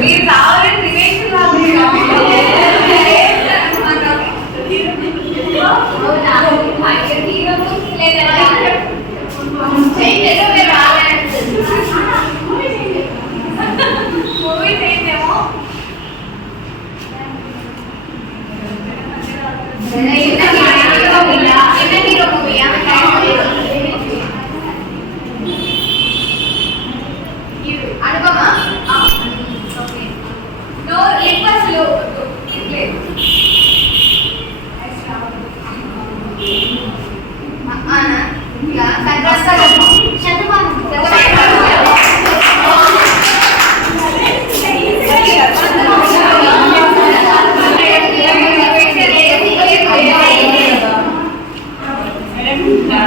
మీరు కావాలని relation movie చేయండేమో Anupama no లింపస్లో లేదు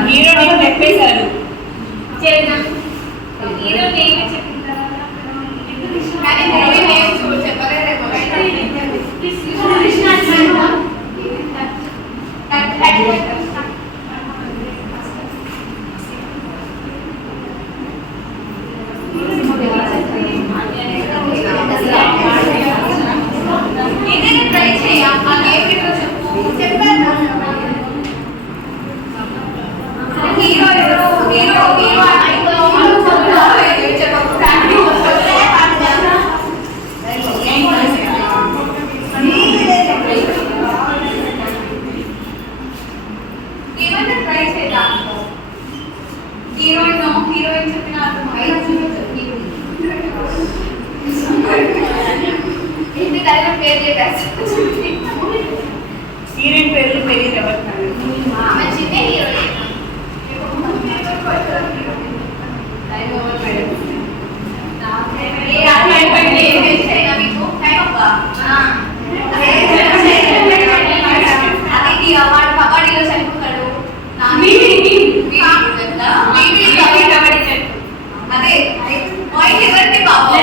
హీరో నేమ్ చెప్పేశారు హీరో నేమ్ చెప్పిన తర్వాత కానీ మూవీ నేమ్ చెప్పలేదేమో ఏదైనా ట్రై చేయ ఆ నేమ్ ఏంటో చెప్పు చెప్పాను హీరో హీరో హీరో ఏమైనా ట్రై చేద్దాం హీరోయిన్ హీరోయిన్ చెప్పిన ఇంటి కలిగిన పేరు చెప్పేసి హీరోయిన్ పేర్లు తెలియదు ఎవరు ఆమె చిన్న హీరోయిన్ వాడు కబడ్డీలో చనిపోతాడు అదే పాయింట్ ఎవరిది బాబు